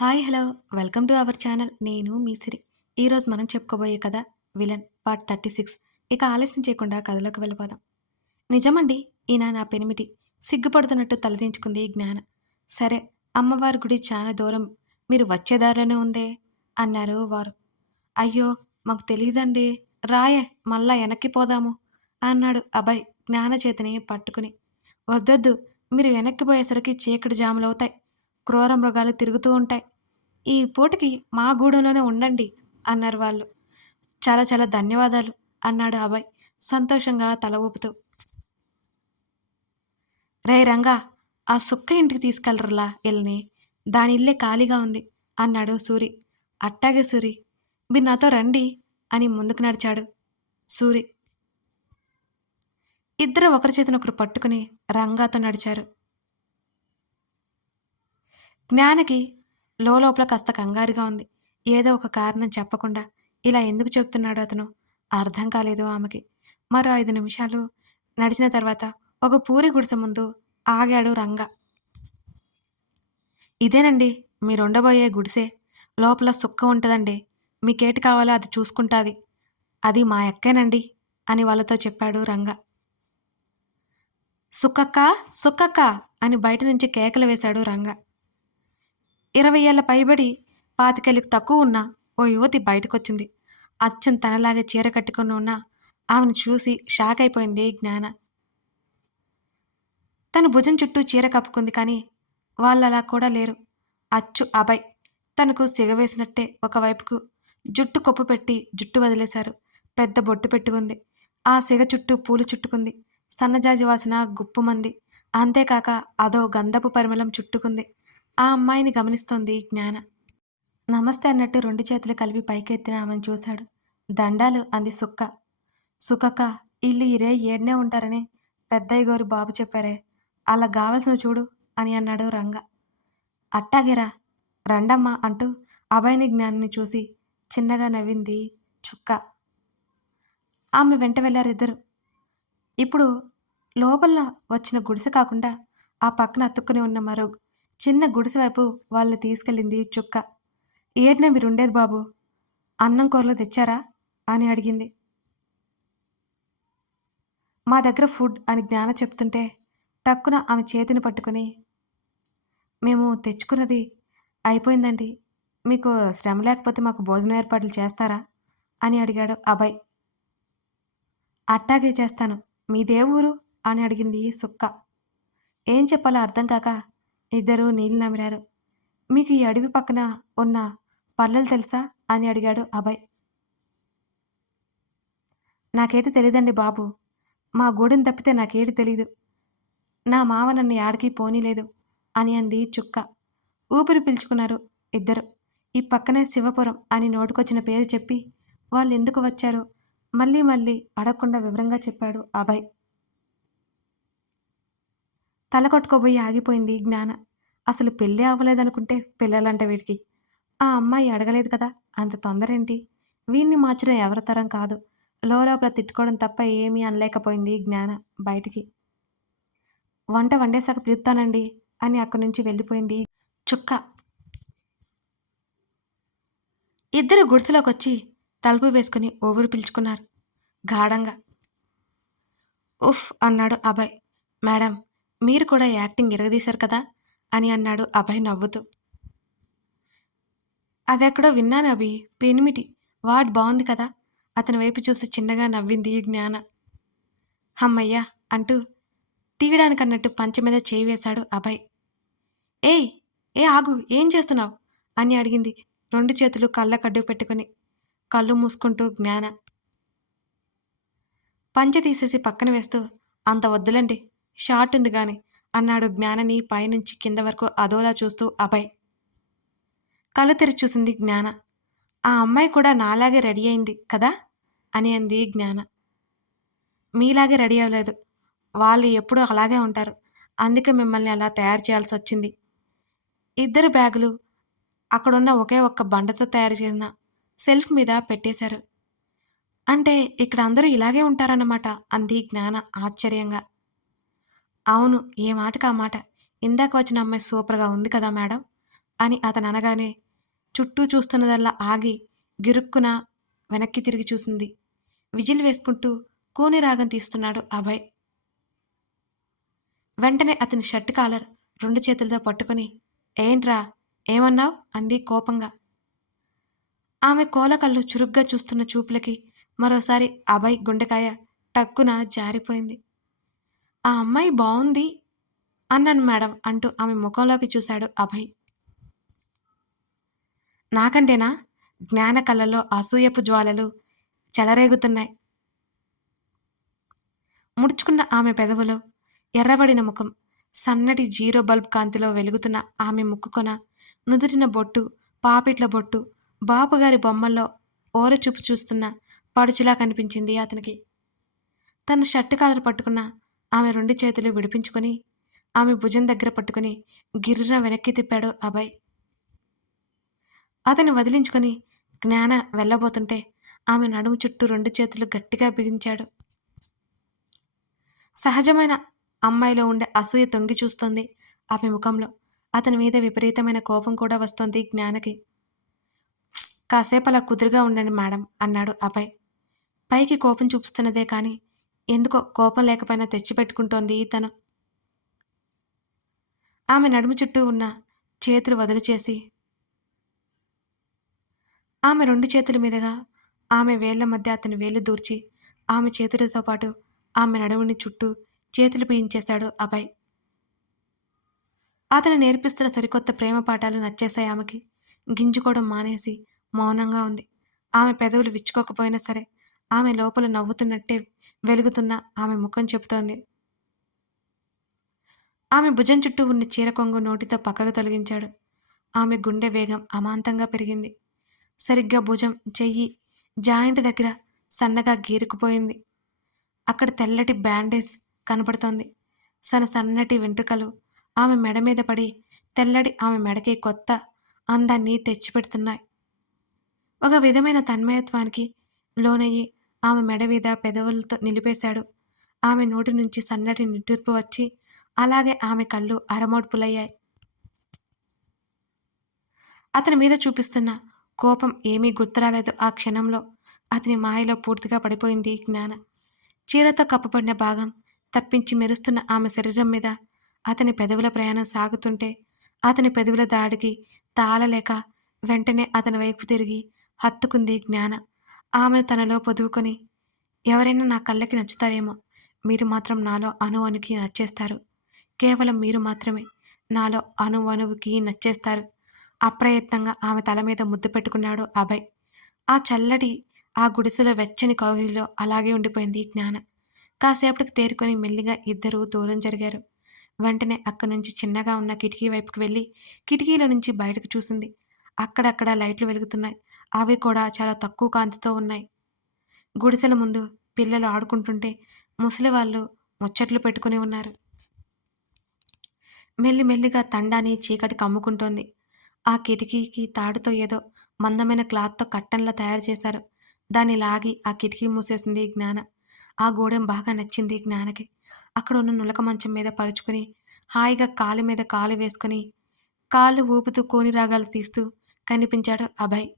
Hi hello. Welcome to our channel. నేను మీ సిరి. ఈరోజు మనం చెప్పుకోబోయే కథ విలన్ పార్ట్ థర్టీ సిక్స్. ఇక ఆలస్యం చేయకుండా కథలోకి వెళ్ళిపోదాం. నిజమండి ఈయన నా పెనిమిటి. సిగ్గుపడుతున్నట్టు తలదించుకుంది జ్ఞాన. సరే అమ్మవారి గుడి చాలా దూరం. మీరు వచ్చే దారిలోనే ఉందే? అన్నారు వారు. అయ్యో మాకు తెలియదండి రాయే మళ్ళా వెనక్కి పోదాము అన్నాడు అభయ్ జ్ఞాన చేతిని పట్టుకుని. వద్దొద్దు మీరు వెనక్కి పోయేసరికి చీకటి జాములవుతాయి. క్రూర మృగాలు తిరుగుతూ ఉంటాయి. ఈ పూటకి మా గూడెంలోనే ఉండండి అన్నారు వాళ్ళు. చాలా చాలా ధన్యవాదాలు అన్నాడు అభయ్ సంతోషంగా తల ఊపుతూ. రే రంగా ఆ సుక్క ఇంటికి తీసుకెళ్ళరలా ఎల్ని? దాని ఇల్లే ఖాళీగా ఉంది అన్నాడు సూరి. అట్టాగే సూరి మీరు నాతో రండి అని ముందుకు నడిచాడు సూరి. ఇద్దరు ఒకరి చేతినొకరు పట్టుకుని రంగాతో నడిచారు. జ్ఞానకి లోపల కాస్త కంగారుగా ఉంది. ఏదో ఒక కారణం చెప్పకుండా ఇలా ఎందుకు చెప్తున్నాడు అతను? అర్థం కాలేదు ఆమెకి. మరో ఐదు నిమిషాలు నడిచిన తర్వాత ఒక పూరి గుడిసె ముందు ఆగాడు రంగ. ఇదేనండి మీరు ఉండబోయే గుడిసె. లోపల సుక్క ఉంటుందండి. మీకేటి కావాలో అది చూసుకుంటాది. అది మా ఎక్కేనండి అని వాళ్ళతో చెప్పాడు రంగ. సుక్కక్క సుక్కక్క అని బయట నుంచి కేకలు వేశాడు రంగ. ఇరవై ఏళ్ళ పైబడి పాతికేళ్ళకి తక్కువ ఉన్న ఓ యువతి బయటకొచ్చింది. అచ్చం తనలాగే చీర కట్టుకుని ఉన్న ఆమెను చూసి షాక్ అయిపోయింది జ్ఞాన. తన భుజం చుట్టూ చీర కప్పుకుంది కానీ వాళ్ళలా కూడా లేరు. అచ్చు అభయ్ తనకు సిగవేసినట్టే ఒకవైపుకు జుట్టు కొప్పు పెట్టి జుట్టు వదిలేశారు. పెద్ద బొట్టు పెట్టుకుంది. ఆ సిగ చుట్టూ పూలు చుట్టుకుంది. సన్నజాజి వాసన గుప్పుమంది. అంతేకాక అదో గంధపు పరిమళం చుట్టుకుంది. ఆ అమ్మాయిని గమనిస్తోంది జ్ఞాన. నమస్తే అన్నట్టు రెండు చేతులు కలిపి పైకెత్తిన ఆమెను చూశాడు. దండాలు అంది సుక్క. సుక్కక్క ఇల్లు ఇరే ఏడ్నే ఉంటారని పెద్దయ్య గారు బాబు చెప్పారే. అలా కావలసిన చూడు అని అన్నాడు రంగ. అట్టాగిరా రండమ్మా అంటూ అభయని జ్ఞానిని చూసి చిన్నగా నవ్వింది చుక్క. ఆమె వెంట వెళ్ళారిద్దరు ఇప్పుడు లోపల వచ్చిన గుడిసె కాకుండా ఆ పక్కన అతుక్కుని ఉన్న మరో చిన్న గుడిసె వైపు వాళ్ళని తీసుకెళ్ళింది చుక్క. ఏడ్న మీరుండేది బాబు. అన్నం కూరలు తెచ్చారా? అని అడిగింది. మా దగ్గర ఫుడ్ అని జ్ఞాన చెప్తుంటే టక్కున ఆమె చేతిని పట్టుకొని మేము తెచ్చుకున్నది అయిపోయిందండి. మీకు శ్రమ లేకపోతే మాకు భోజనం ఏర్పాట్లు చేస్తారా? అని అడిగాడు అభయ్. అట్టాగే చేస్తాను. మీదే ఊరు? అని అడిగింది సుక్క. ఏం చెప్పాలో అర్థం కాక ఇద్దరూ నీళ్ళు నమిరారు. మీకు ఈ అడవి పక్కన ఉన్న పల్లెలు తెలుసా? అని అడిగాడు అభయ్. నాకేటి తెలియదండి బాబు. మా గూడెం తప్పితే నాకేటి తెలీదు. నా మావ నన్ను యాడికి పోనీలేదు అని అంది చుక్క. ఊపిరి పీల్చుకున్నారు ఇద్దరు. ఈ పక్కనే శివపురం అని నోటుకొచ్చిన పేరు చెప్పి వాళ్ళు ఎందుకు వచ్చారో? మళ్ళీ మళ్ళీ అడగకుండా వివరంగా చెప్పాడు అభయ్. తల కొట్టుకోబోయి ఆగిపోయింది జ్ఞాన. అసలు పెళ్ళి అవ్వలేదనుకుంటే పిల్లలంట వీడికి. ఆ అమ్మాయి అడగలేదు కదా అంత తొందర ఏంటి వీణ్ణి మార్చడం ఎవరి తరం కాదు. లోపల తిట్టుకోవడం తప్ప ఏమీ అనలేకపోయింది జ్ఞాన బయటికి. వంట వండేసాక పిలుస్తానండి అని అక్కడి నుంచి వెళ్ళిపోయింది చుక్క. ఇద్దరు గుడిసెలోకి వచ్చి తలుపు వేసుకుని ఊపిరి పీల్చుకున్నారు. గాఢంగా. ఉఫ్ అన్నాడు అభయ్. మేడం మీరు కూడా యాక్టింగ్ ఎరగదీశారు కదా? అని అన్నాడు అభయ్ నవ్వుతూ. అదెక్కడో విన్నాను అభి. పెనిమిటి. వాడ్ బాగుంది కదా? అతని వైపు చూసి చిన్నగా నవ్వింది జ్ఞాన. హమ్మయ్యా! అంటూ తీయడానికన్నట్టు పంచ మీద చేయి వేశాడు అభయ్. ఏయ్! ఏ ఆగు! ఏం చేస్తున్నావు? అని అడిగింది రెండు చేతులు కళ్ళ కడ్డు పెట్టుకుని. కళ్ళు మూసుకుంటూ జ్ఞాన. పంచ తీసేసి పక్కన వేస్తూ అంత వద్దులండి. షార్ట్ ఉంది గాని అన్నాడు జ్ఞానని పైనుంచి కింద వరకు అదోలా చూస్తూ అభయ్. కళ్ళు తెరిచి చూసింది జ్ఞాన. ఆ అమ్మాయి కూడా నాలాగే రెడీ అయింది కదా? అని అంది జ్ఞాన. మీలాగే రెడీ అవ్వలేదు. వాళ్ళు ఎప్పుడూ అలాగే ఉంటారు. అందుకే మిమ్మల్ని అలా తయారు చేయాల్సి వచ్చింది. ఇద్దరు బ్యాగులు అక్కడున్న ఒకే ఒక్క బండతో తయారు చేసిన సెల్ఫ్ మీద పెట్టేశారు. అంటే ఇక్కడ అందరూ ఇలాగే ఉంటారన్నమాట అంది జ్ఞాన ఆశ్చర్యంగా. అవును ఏ మాటకు ఆ మాట. ఇందాక వచ్చిన అమ్మాయి సూపర్గా ఉంది కదా మేడం? అని అతను అనగానే చుట్టూ చూస్తున్నదల్లా ఆగి గిరుక్కున వెనక్కి తిరిగి చూసింది. విజిల్ వేసుకుంటూ కూని రాగం తీస్తున్నాడు అభయ్. వెంటనే అతని షర్ట్ కాలర్ రెండు చేతులతో పట్టుకుని ఏంట్రా ఏమన్నావ్? అంది కోపంగా. ఆమె కోలకళ్ళు చురుగ్గా చూస్తున్న చూపులకి మరోసారి అభయ్ గుండెకాయ టక్కున జారిపోయింది. ఆ అమ్మాయి బాగుంది అన్నాను మేడం అంటూ ఆమె ముఖంలోకి చూశాడు అభయ్. నాకంటేనా? జ్ఞాన కళ్ళలో అసూయపు జ్వాలలు చెలరేగుతున్నాయి. ముడుచుకున్న ఆమె పెదవులో ఎర్రబడిన ముఖం సన్నటి జీరో బల్బ్ కాంతిలో వెలుగుతున్న ఆమె ముక్కుకొన నుదుటిన బొట్టు పాపిట్ల బొట్టు బాపుగారి బొమ్మల్లో ఓరచూపు చూస్తున్న పడుచులా కనిపించింది అతనికి. తన షర్ట్ కాలర్ పట్టుకున్న ఆమె రెండు చేతులు విడిపించుకొని ఆమె భుజం దగ్గర పట్టుకుని గిర్ర వెనక్కి తిప్పాడు అభయ్. అతను వదిలించుకొని జ్ఞాన వెళ్ళబోతుంటే ఆమె నడుము చుట్టూ రెండు చేతులు గట్టిగా బిగించాడు. సహజమైన అమ్మాయిలో ఉండే అసూయ తొంగి చూస్తోంది ఆమె ముఖంలో. అతని మీద విపరీతమైన కోపం కూడా వస్తోంది జ్ఞానకి. కాసేపు అలా కుదురుగా ఉండండి మేడం అన్నాడు అభయ్. పైకి కోపం చూపిస్తున్నదే కానీ ఎందుకో కోపం లేకపోయినా తెచ్చిపెట్టుకుంటోంది తను. ఆమె నడుము చుట్టూ ఉన్న చేతులు వదిలిచేసి ఆమె రెండు చేతుల మీదుగా ఆమె వేళ్ళ మధ్య అతని వేలు దూర్చి ఆమె చేతులతో పాటు ఆమె నడుముని చుట్టూ చేతులు పీయించేశాడు అభయ్. అతను నేర్పిస్తున్న సరికొత్త ప్రేమ పాఠాలు నచ్చేశాయి ఆమెకి. గింజుకోవడం మానేసి మౌనంగా ఉంది. ఆమె పెదవులు విచ్చుకోకపోయినా సరే ఆమె లోపల నవ్వుతున్నట్టే వెలుగుతున్న ఆమె ముఖం చెబుతోంది. ఆమె భుజం చుట్టూ ఉన్న చీర కొంగు నోటితో పక్కకు తొలగించాడు. ఆమె గుండె వేగం అమాంతంగా పెరిగింది. సరిగ్గా భుజం చెయ్యి జాయింట్ దగ్గర సన్నగా గీరుకుపోయింది. అక్కడ తెల్లటి బ్యాండేజ్ కనపడుతోంది. సన సన్నటి వెంట్రుకలు ఆమె మెడ మీద పడి తెల్లటి ఆమె మెడకి కొత్త అందాన్ని తెచ్చిపెడుతున్నాయి. ఒక విధమైన తన్మయత్వానికి లోనయ్యి ఆమె మెడ మీద పెదవులతో నిలిపేశాడు. ఆమె నోటి నుంచి సన్నటి నిట్టూర్పు వచ్చి అలాగే ఆమె కళ్ళు అరమోడ్పులయ్యాయి అతని మీద చూపిస్తున్న కోపం ఏమీ గుర్తురాలేదు ఆ క్షణంలో. అతని మాయలో పూర్తిగా పడిపోయింది జ్ఞాన. చీరతో కప్పబడిన భాగం తప్పించి మెరుస్తున్న ఆమె శరీరం మీద అతని పెదవుల ప్రయాణం సాగుతుంటే అతని పెదవుల దాడికి తాళలేక వెంటనే అతని వైపు తిరిగి హత్తుకుంది జ్ఞాన. ఆమెను తనలో పొదువుకొని ఎవరైనా నా కళ్ళకి నచ్చుతారేమో మీరు మాత్రం నాలో అణువణుకి నచ్చేస్తారు. కేవలం మీరు మాత్రమే నాలో అణువణువుకి నచ్చేస్తారు. అప్రయత్నంగా ఆమె తల మీద ముద్దు పెట్టుకున్నాడు అభయ్. ఆ చల్లటి ఆ గుడిసెలో వెచ్చని కౌగిలిలో అలాగే ఉండిపోయింది జ్ఞాన. కాసేపటికి తేరుకొని మెల్లిగా ఇద్దరూ దూరం జరిగారు. వెంటనే అక్కడి నుంచి చిన్నగా ఉన్న కిటికీ వైపుకి వెళ్ళి కిటికీల నుంచి బయటకు చూసింది. అక్కడక్కడ లైట్లు వెలుగుతున్నాయి. అవి కూడా చాలా తక్కువ కాంతితో ఉన్నాయి. గుడిసెల ముందు పిల్లలు ఆడుకుంటుంటే ముసలి వాళ్ళు ముచ్చట్లు పెట్టుకుని ఉన్నారు. మెల్లిమెల్లిగా తండాని చీకటి కమ్ముకుంటోంది. ఆ కిటికీకి తాడుతో ఏదో మందమైన క్లాత్తో కట్టంలా తయారు చేశారు. దాన్ని లాగి ఆ కిటికీ మూసేసింది జ్ఞాన. ఆ గూడెం బాగా నచ్చింది జ్ఞానకి. అక్కడ ఉన్న నులక మంచం మీద పరుచుకుని హాయిగా కాలు మీద కాలు వేసుకుని కాళ్ళు ఊపుతూ కోని రాగాలు తీస్తూ కనిపించాడు అభయ్.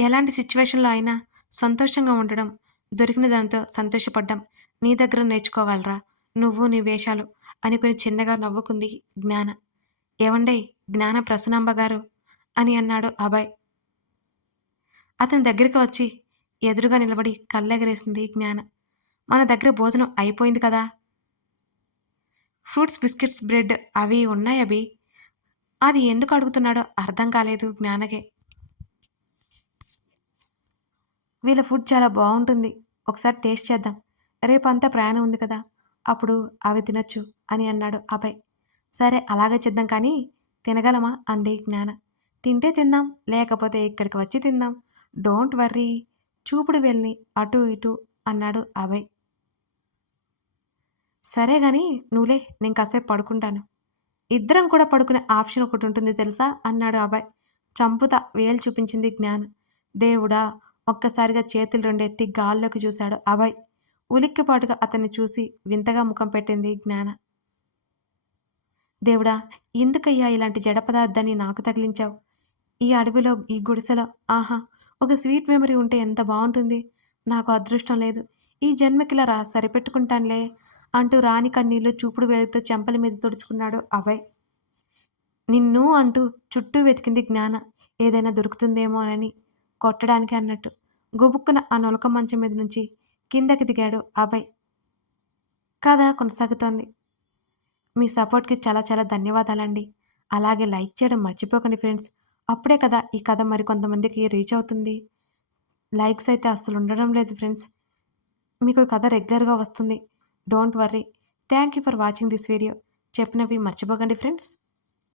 ఎలాంటి సిచ్యువేషన్లో అయినా సంతోషంగా ఉండడం దొరికిన దానితో సంతోషపడ్డం నీ దగ్గర నేర్చుకోవాలరా. నువ్వు నీ వేషాలు అనుకుని చిన్నగా నవ్వుకుంది జ్ఞాన. ఏమండే జ్ఞాన ప్రసునాంబ గారు? అని అన్నాడు అభయ్. అతని దగ్గరికి వచ్చి ఎదురుగా నిలబడి కళ్ళెగరేసింది జ్ఞాన. మన దగ్గర భోజనం అయిపోయింది కదా? ఫ్రూట్స్ బిస్కెట్స్ బ్రెడ్ అవి ఉన్నాయి అభి? అది ఎందుకు అడుగుతున్నాడో అర్థం కాలేదు జ్ఞానకే. వీళ్ళ ఫుడ్ చాలా బాగుంటుంది. ఒకసారి టేస్ట్ చేద్దాం. రేపంతా ప్రయాణం ఉంది కదా అప్పుడు అవి తినొచ్చు అని అన్నాడు అభయ్. సరే అలాగే చేద్దాం కానీ తినగలమా? అంది జ్ఞాన. తింటే తిందాం లేకపోతే ఇక్కడికి వచ్చి తిందాం. డోంట్ వర్రీ చూపుడు వెళ్ళి అటు ఇటు అన్నాడు అభయ్. సరే గాని నువ్వులే నేను కాసేపు పడుకుంటాను. ఇద్దరం కూడా పడుకునే ఆప్షన్ ఒకటి ఉంటుంది తెలుసా? అన్నాడు అభయ్. చంపుతా వేలు చూపించింది జ్ఞాన. దేవుడా ఒక్కసారిగా చేతులు రెండెత్తి గాల్లోకి చూశాడు అభయ్. ఉలిక్కిపాటుగా అతన్ని చూసి వింతగా ముఖం పెట్టింది జ్ఞాన. దేవుడా ఎందుకయ్యా ఇలాంటి జడ పదార్థాన్ని నాకు తగిలించావు? ఈ అడవిలో ఈ గుడిసెలో ఆహా ఒక స్వీట్ మెమరీ ఉంటే ఎంత బాగుంటుంది? నాకు అదృష్టం లేదు. ఈ జన్మకిలా రా సరిపెట్టుకుంటానులే అంటూ రాణి కన్నీళ్ళు చూపుడు వేలుతో చెంపల మీద తుడుచుకున్నాడు అభయ్. నిన్ను అంటూ చుట్టూ వెతికింది జ్ఞాన. ఏదైనా దొరుకుతుందేమోనని కొట్టడానికి అన్నట్టు. గుబుక్కున ఆ నొలక మంచం మీద నుంచి కిందకి దిగాడు అభయ్. కథ కొనసాగుతోంది. మీ సపోర్ట్కి చాలా చాలా ధన్యవాదాలండి. అలాగే లైక్ చేయడం మర్చిపోకండి ఫ్రెండ్స్. అప్పుడే కదా ఈ కథ మరి కొంతమందికి రీచ్ అవుతుంది. లైక్స్ అయితే అస్సలు ఉండడం లేదు ఫ్రెండ్స్. మీకు కథ రెగ్యులర్గా వస్తుంది. Don't worry thank you for watching this video. చెప్పినవి మర్చిపోకండి ఫ్రెండ్స్.